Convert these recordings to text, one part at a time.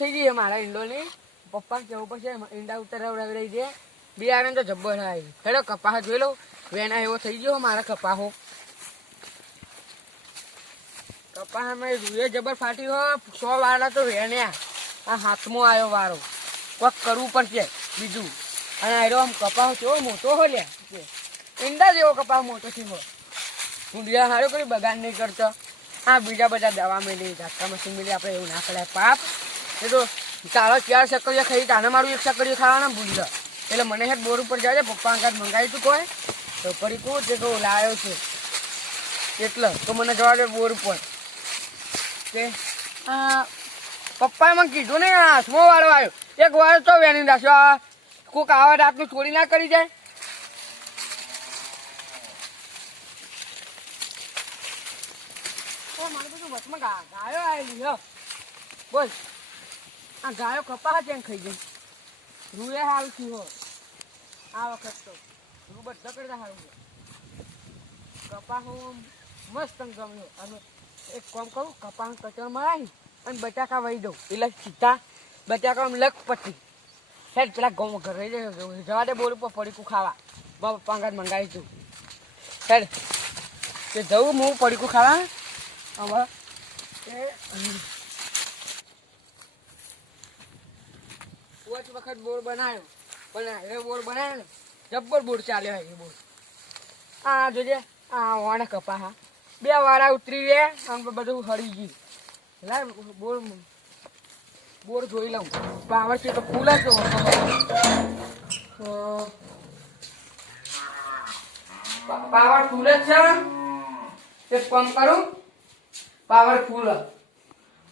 થઈ ગઈ મારા ઈંડોની. પપ્પા કેવું પડશે ઈંડા ઉતારવડાવી દે. બિયારણ તો જબ્બર આવી. હેડો કપાહ જોઈ લઉં. વેના એવો થઈ ગયો મારા કપાહો. કપાહમાં રૂએ જબર ફાટી હોય. 100 વાળા તો વેણ્યા. આ હાથમાં આવ્યો વારો. કોક કરવું પડશે બીજું. અને આયરો આમ કપાહ કેવો મોટો હો લ્યા. ઈંડા જેવો કપાહ મોટો થયો. ઊંડિયા હારો કરી બગાડ નહીં કરતો. હા બીજા બધા દવા મેલી ઝાટકા મશીન મેલી આપણે એવું ના કરાય પાપ. એ તો તારો 4 સકડીયા ખાઈ તાને મારું 1 સકડીયું ખાવાના ભૂલી ગયો. એટલે મને હેઠ બોર ઉપર જાય પપ્પા અંગાત મંગાવી તું કોઈ તો ફરી કહું તે કહું લાવ્યો છે એટલે તો મને જવા દે બોર ઉપર કે પપ્પાએ મને કીધું ને હાથમાં વાળો આવ્યો. એક વાર તો વેણી નાખ્યો. કોઈક આવા રાતનું ચોરી ના કરી જાય. મારે બધું વચમાં ગાયો આવેલી હો. બોલ આ ગાયો કપાહ ચેન ખાઈ ગઈ. રૂએ હાલ થી હો આ વખત તો રૂ બધા કરતા સારું છે. કપાહ મસ્ત ગમ્યો. અને એક કામ કરું કપાહ કચરા મરાય અને બટાકા વહી દઉં એટલે સીધા બટાકા લક પટી હેડ પેલા ઘઉં ઘરે જવા દે બોર ઉપર પડીકું ખાવા. પપ્પા અંગાત મંગાવી તું હેડ તે જવું હું પડીકું ખાવા. હવે પોચ વખત બોર બનાવ્યો પણ હવે બોર બનાવ્યો ને જબ્બર બોર ચાલ્યો હોય એ બોર. આ જોજે આ વાણા કપા 2 વાળા ઉતરી ગયા આમ બધું હળી ગયું. લાવ બોર જોઈ લઉં. પાવર છે તો ફૂલ જ પાવર ફૂલ જ છે. એક કામ કરું પાવર ફૂલ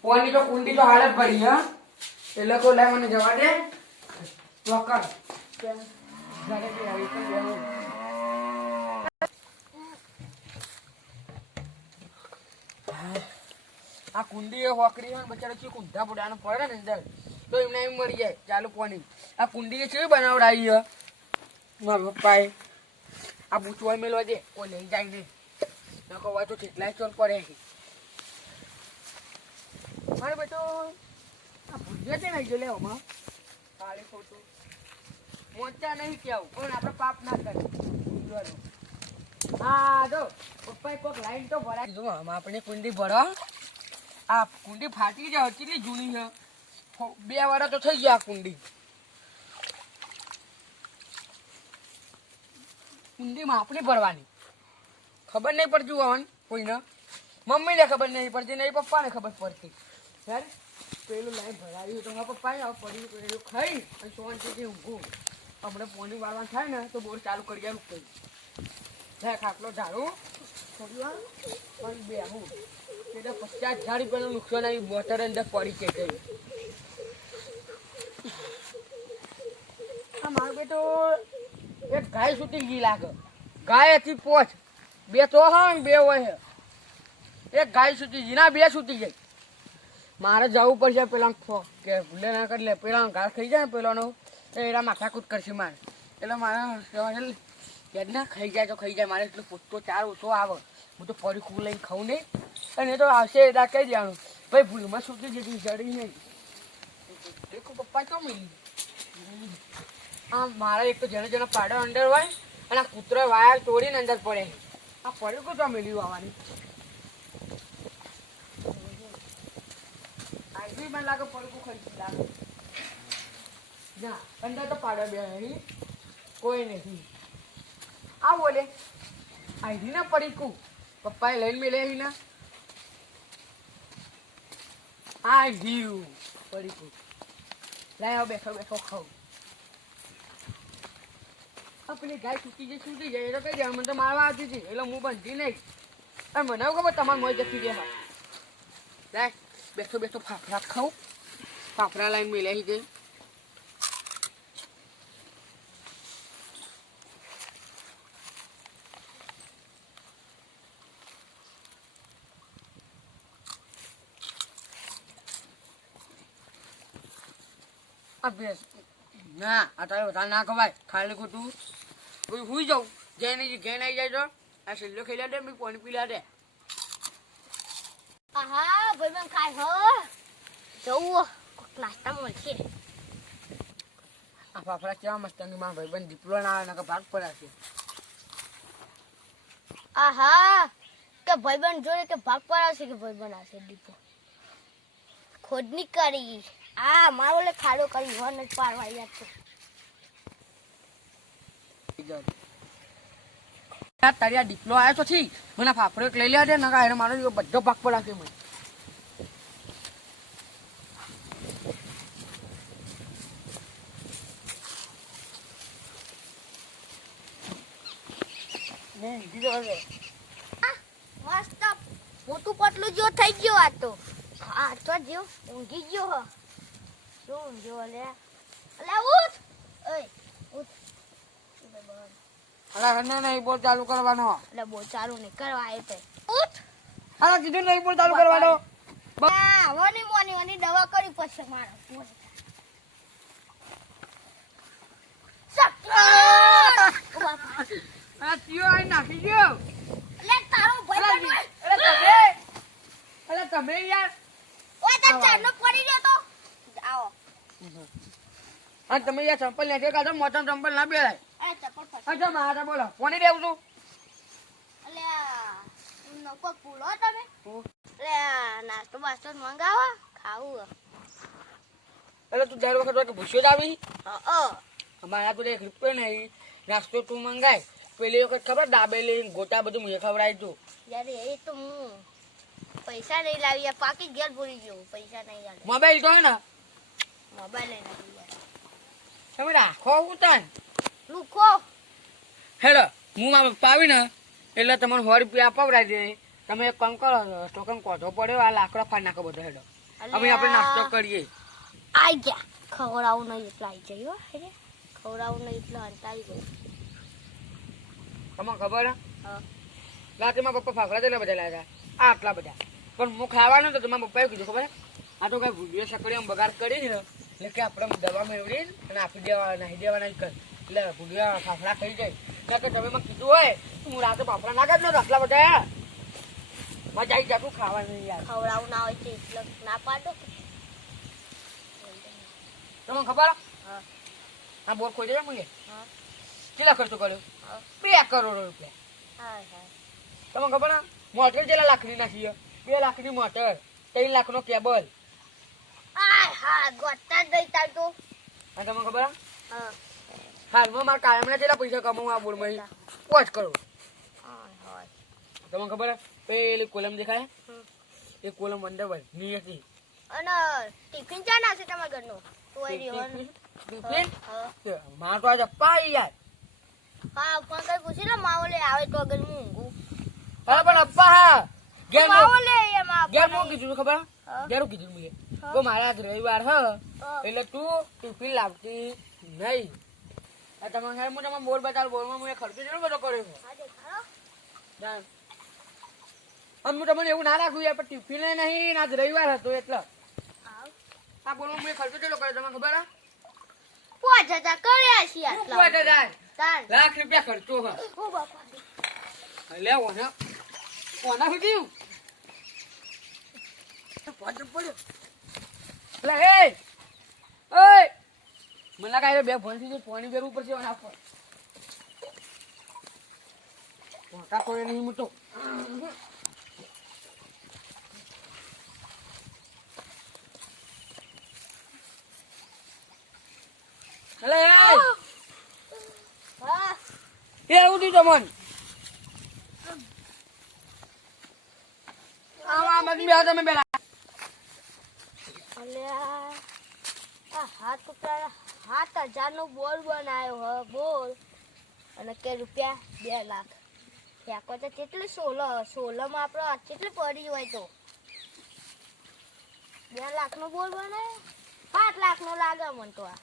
પોની તો કુંડી તો હાલ જ ભરી હા. એ લોકો લાય મને જવા દે ચોકર આ કુંડી એ હોકરી હોય બચારો છે કુંઢા પડ્યાનો પડે ને અંદર તો એમને એમ મળી જાય. ચાલુ પોની આ કુંડી એ કેવી બનાવડાવી હે મારા પપ્પાએ. આ બૂચવા મેળવા દે કોઈ લઈ જાય નહીં. નકો હોય તો કેટલાય ચોર પડે. મારે બેટો આ ભૂજ્યા છે ને જો લેવામાં કાલે ખોટું મોચા નહીં કેવું પણ આપણે પાપ ના કરીએ. હા જો પપ્પાએ કોઈક લાઈન તો ભરાય. જો આપણે કુંડી ભરો. આ કુંડી ફાટી જાય કેટલી જૂની છે. 2 વર્ષ તો થઈ ગયા આ કુંડી. કુંડીમાં આપણે ભરવાની ખબર નહીં પડતી હોવાનું કોઈને. મમ્મીને ખબર નહીં પડતી નહીં પપ્પાને ખબર પડતી. યાર પેલું લાઈન ભરાવ્યું તો મારા પપ્પાએ પડ્યું પેલું ખાઈ અને સોનથી ઊંઘું. હમણાં પોણી વાળવાનું થાય ને તો બોર ચાલુ કરી ગયા કહ્યું લે ખાટલો ઝાડું પણ બેહું એટલે 50,000 રૂપિયાનું નુકસાન આવી. મોટર અંદર પડી છે ગઈ. આ મારું બેટો એક ગાય છૂટી ગઈ લાગે. ગાય હતી 5 2 તો હા ને 2 હોય. એક ગાય છૂટી ગઈ ના 2 છૂટી ગઈ. મારે જવું પડશે પેલા કે ભૂલે ના કરી લે પેલા ઘાસ ખાઈ જાય ને પેલાનો એના માથાકૂટ કરશે મારે. એટલે મારે ના ખાઈ જાય તો ખાઈ જાય. મારે એટલું પૂછતો 4 ઓછો આવે. હું તો ફરી ખૂબ લઈને ખાઉં નહીં અને એ તો આવશે એટલે કહી દેવાનું ભાઈ ભૂલમાં છૂટી જતી જડી નહીં. દેખો પપ્પા તો મિલી આ મારા એક તો જેને પાડો અંદર હોય અને આ કૂતરો વાયર તોડીને અંદર પડે. આ પડ્યું કે તો મિલ્યું આવવાની આવી મને લાગે પડકું ખરી લાગે. ના અંદર તો પાડો બે કોઈ નથી. આ બોલે આવી ના પડીકું પપ્પાએ લઈને મેલે ના આ ગયું પડીકું લાય બેઠો બેઠો ખાઉં. પેલી ગાય છૂટી જાય એટલે કઈ જાય મને તો મારવા આવતી હતી એટલે હું બંધી નહીં. અને મને એવું ખબર તમારે મોજ જતી રહે. લાય બેઠો બેઠો ફાફડા ખાઉં. ફાફડા લાઈને મેલાઈ ગઈ. અભ્યાસ ના અત્યારે વધારે ના ખવાય. ખાલી ખોટું કોઈ સુઈ જાઉં જઈને ઘેર આવી જાય તો આ છેલ્લો ખાઈ લે દે પાણી પી લે દે. આહા ભાઈ ખાય હો જવું નાસ્તા મળશે. આ ફાફડા કેવા મસ્ત મારા ભાઈબંધ દીપલો ના આવે ભાગ પડાશે. આહા કે ભાઈબંધ જોડે કે ભાગ પડાવશે કે ભાઈબંધ આવશે દીપો ખોદની કરી. આ મારો લે ખાડો કરી વન જ પારવા યાદ છે. તારી આ દીપલો આવ્યો તો છી મને ફાફડો એક લઈ લેવા દે નકા એને મારો બધો ભાગ પડાશે મને. મસ્ત મોટું પતલું જો થઈ ગયો. આ તો આ તો જો ઊંઘી ગયો હ. શું ઊંઘ્યો લે? અલે ઉઠ. ઓય ઉઠ. અલા નહીં બોલ ચાલુ કરવાનો. એટલે બહુ ચાલુ નહીં કરવા એ તે ઉઠ. અલા કીધું નહીં બોલ ચાલુ કરવાનો. વની મોની દવા કરી પછી મારા આ તીયો આઈ નાખી ગયો. લે તારો ભાઈ અલા તમે યાર ઓય તો ચાનો પડી ગયો તો આવો. અને તમે યાર ચંપલ નાખે કાઢો મોટા ચંપલ ના પહેરાય. આ ચપ્પલ ફસ. અચ્છા મારા બોલો કોની દેવું છું. અલે નકો પૂલો તમે. લે નાસ્તો બાસ્તો મંગાવો ખાવું. એટલે તું દર વખત ભૂસ્યો જ આવી. હા અમારા તો એક રૂપિયો નહીં નાસ્તો તું મંગાય. પેલી વખત ખબર દાબેલી ગોટા બધું મને ખવડાવી તું. યાર એ તો હું પૈસા નહીં લાવી પાકી ઘેર ભૂલી ગયો. પૈસા નહીં લાવી મોબાઈલ તો હે ને મોબાઈલ લઈ નાખી યાર. તમે રાખો હું તને લુખો હેડો હું મારા પપ્પા આવી ને એટલે તમારે 100 રૂપિયા અપાવડાવી દે. તમે એક કામ કરો સ્ટોકન કોઠો પડ્યો આ લાકડા ફાડ નાખો બધો હેડો. અમે આપણે નાસ્તો કરીએ. આઈ ગયા ખવડાવું નહીં એટલે આઈ જાય હો. હે ખવડાવું નહીં એટલે હંતાઈ ગયો. તમને ખબર હે હા રાતે મારા પપ્પા ફાફડા કેટલા બધા લાવ્યા હતા. આટલા બધા પણ હું ખાવાનું તો તમારા પપ્પાએ કીધું ખબર આ તો કઈ ભૂલિયો સકડીઓ બગાડ કરી ને એટલે કે આપણે દવા મેળવી અને આપી દેવા નાહી દેવાના કર એટલે ભૂલિયા ફાફડા થઈ જાય. ના કે તમે મને કીધું હોય હું રાતે ફાફડા ના કાઢ નો આટલા બધા મજા આવી જાતું ખાવાનું યાર. ખવડાવું ના હોય છે એટલે ના પાડો. તમને ખબર હા આ બોર ખોઈ દે મુએ હા કેટલા ખર્ચો કર્યો હા 2 કરોડ રૂપિયા. હા હા તમને ખબર ને મોટર કેટલા લાખની નાખી 2 લાખની મોટર 3 લાખનો કેબલ. આ હા ગોતા જ દઈ તાર તો. અને તમને ખબર હા હાલમાં મારા કાયમના કેટલા પૈસા કમાવું આ બોરમાં 5 કરોડ. હા હા તમને ખબર પેલી કોલમ દેખાય હમ. એ કોલમ અંદર ની હતી. અને ટિફિન ચા નાખશે તમારા ઘરનો તોય રહ્યો ને. ટિફિન હા માર તો આજે અપ્પા યાર. હા પણ કઈ પૂછી લે માવો લે આવે તો અગર હું ઊંઘું. હા પણ અપ્પા હા ઘેર માવો લે યાર માં ઘેર હું કીધું ખબર હા. ઘેર હું કીધું મુએ હા. તો મારા આજ રવિવાર હ હા. એટલે તું ટિફિન લાવતી નહીં. આ તમે સાહેબ હું તમે બોલ બતાવ બોલમાં હું ખર્ચો કેટલો બધો કર્યો છે. હા દેખાડો. જાણ હું તમને એવું ના રાખું યાર પણ ટિફિન નહીં આજ રવિવાર હતો એટલે આવ આ બોલમાં હું ખર્ચો કેટલો કર્યો તમને ખબર હા 5000 કર્યા છે આટલા. હું કહેતો જાય તાર લાખ રૂપિયા ખર્ચો હ ઓ બાપા લે ઓના ઓના સુધી પડ્યો પડ્યો લે એ ઓય મને કાંઈ બે ભણથી પાણી બેરવું પડશે ઓના પર મોટા કોઈ નહીં મોટો લે હા એવું દીધો મન આમાં મત બે તમે બેલા અલ્યા આ 7,000 નો બોલ બનાવ્યો હ બોલ અને કે રૂપિયા 2 લાખ ફેંકો તો કેટલી 16 માં આપણો કેટલી પડી હોય તો 2 લાખ નો બોલ બનાવ્યો 5 લાખ નો લાગે મને તો આ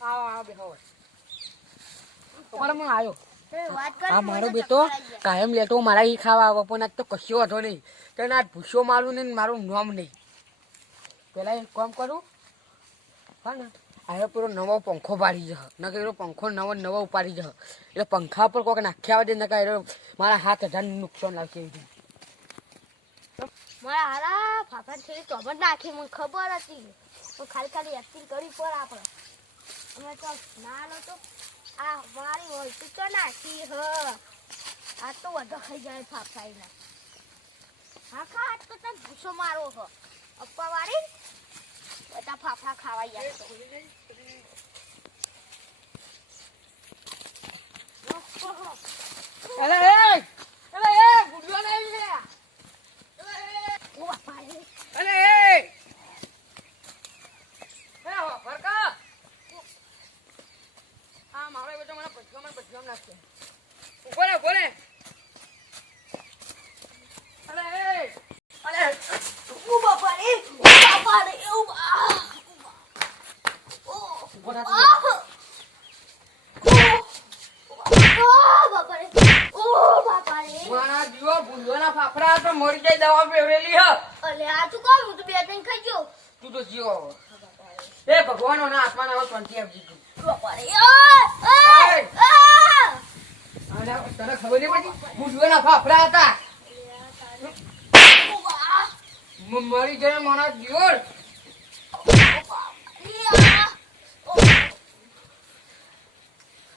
આવો બેહો તમારા માં આવ્યો વાત કર આ મારો બેટો કાયમ લેતો મારા ઈ ખાવા આવે પણ આજ તો કશો હતો નહીં તને આજ ભૂસ્યો મારું ને મારું નામ નહીં પેલા એક કામ કરું હા ને આ પેલો નવો પંખો પાડી જશે નકર એનો પંખો નવો ઉપાડી જશે એટલે પંખા પર કોઈક નાખ્યા આવે દે નકર મારા 7,000 નું નુકસાન લાગશે મારા હારા ફાફા થોડી ટોમટ નાખી મને ખબર હતી તો ખાલી એક્ટિંગ કરી પર આપણે અમે તો નાનો તો આ મારી વસ્તુ તો નાખી હ આ તો વધુ ખાઈ જાય ફાફાઈના હા ખા આજ તો તને ભૂસો મારો હ અપ્પા વાળી બધા ફાફા ખાવા યાર તો અલે એ ગુડિયો નહીં લે ઓ બાપા અલે એ ફરકા આ મારો બેટો મને બચવામાં નાખશે ઉભો રે અલે ઓ બાપા રે ઓ ઉભો રે મારા જીવો ભૂલવાના ફાફડા તો મરી જાય દવા પેવરેલી હ અલે આ તું કોણ હું તો બે ત્રણ ખાઈ ગયો તું તો જીવો એ ભગવાનનો ના આત્મા ના શાંતિ આપજી તું બાપા રે અને તને ખબર નહીં પડી ભૂલવાના ફાફડા હતા મરી જાય મારા જીવો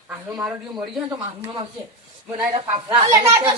આનો મારો જીવ મરી જાય ને તો મારું નામ આવશે બનાવેલા ફાફડા અલે ના તો